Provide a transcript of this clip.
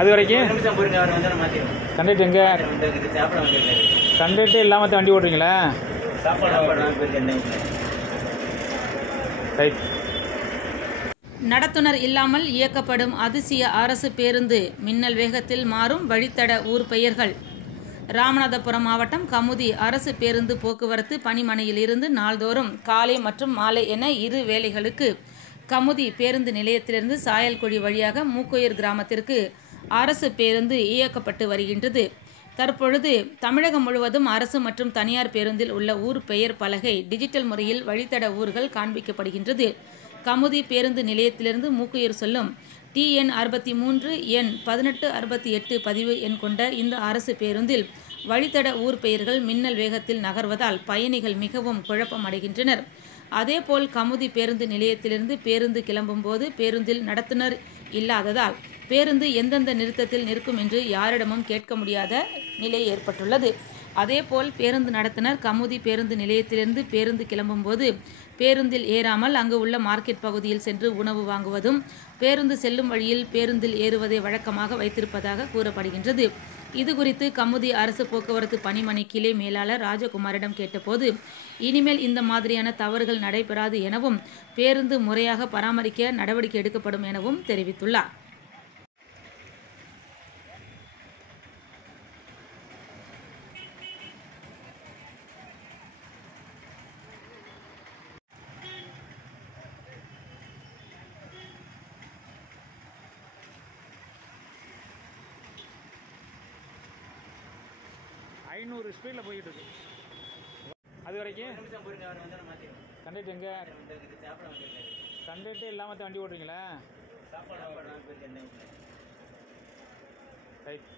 அது வரைக்கும் கண்டக்டர் எங்கே? கண்டக்டர் இல்லாமல் தான் வண்டி ஓட்டுறீங்களா? ரைட். நடத்துனர் இல்லாமல் இயக்கப்படும் அதிசய அரசு பேருந்து, மின்னல் வேகத்தில் மாறும் வழித்தட ஊர் பெயர்கள். ராமநாதபுரம் மாவட்டம் கமுதி அரசு பேருந்து போக்குவரத்து பணிமனையில் இருந்து நாள்தோறும் காலை மற்றும் மாலை என இரு வேளைகளுக்கு கமுதி பேருந்து நிலையத்திலிருந்து சாயல்குழி வழியாக மூக்கோயர் கிராமத்திற்கு அரசு பேருந்து இயக்கப்பட்டு வருகின்றது. தற்பொழுது தமிழகம் முழுவதும் அரசு மற்றும் தனியார் பேருந்தில் உள்ள ஊர் பெயர் பலகை டிஜிட்டல் முறையில் வழித்தட ஊர்கள் காண்பிக்கப்படுகின்றது. கமுதி பேருந்து நிலையத்திலிருந்து மூக்கையூர் செல்லும் TN 63 எண் 1868 பதிவு எண் கொண்ட இந்த அரசு பேருந்தில் வழித்தட ஊர் பெயர்கள் மின்னல் வேகத்தில் நகர்வதால் பயணிகள் மிகவும் குழப்பம் அடைகின்றனர். அதேபோல் கமுதி பேருந்து நிலையத்திலிருந்து பேருந்து கிளம்பும் போது பேருந்தில் நடத்துனர் இல்லாததால் பேருந்து எந்தெந்த நிறுத்தத்தில் நிற்கும் என்று யாரிடமும் கேட்க முடியாத நிலை ஏற்பட்டுள்ளது. அதேபோல் பேருந்து நடத்துனர் கமுதி பேருந்து நிலையத்திலிருந்து பேருந்து கிளம்பும் போது பேருந்தில் ஏறாமல் அங்கு உள்ள மார்க்கெட் பகுதியில் சென்று உணவு வாங்குவதும், பேருந்து செல்லும் வழியில் பேருந்தில் ஏறுவதை வழக்கமாக வைத்திருப்பதாக கூறப்படுகின்றது. இதுகுறித்து கமுதி அரசு போக்குவரத்து பணிமனை கிளை மேலாளர் ராஜகுமாரிடம் கேட்டபோது, இனிமேல் இந்த மாதிரியான தவறுகள் நடைபெறாது எனவும் பேருந்து முறையாக பராமரிக்க நடவடிக்கை எடுக்கப்படும் எனவும் தெரிவித்துள்ளார். ஐநூறு ஸ்பீடில் போய்கிட்டு இருக்கு. அது வரைக்கும் கண்டக்டர் எங்கே? கண்டக்டர் இல்லாமல் தான் வண்டி ஓட்டுறீங்களா? ரைட்.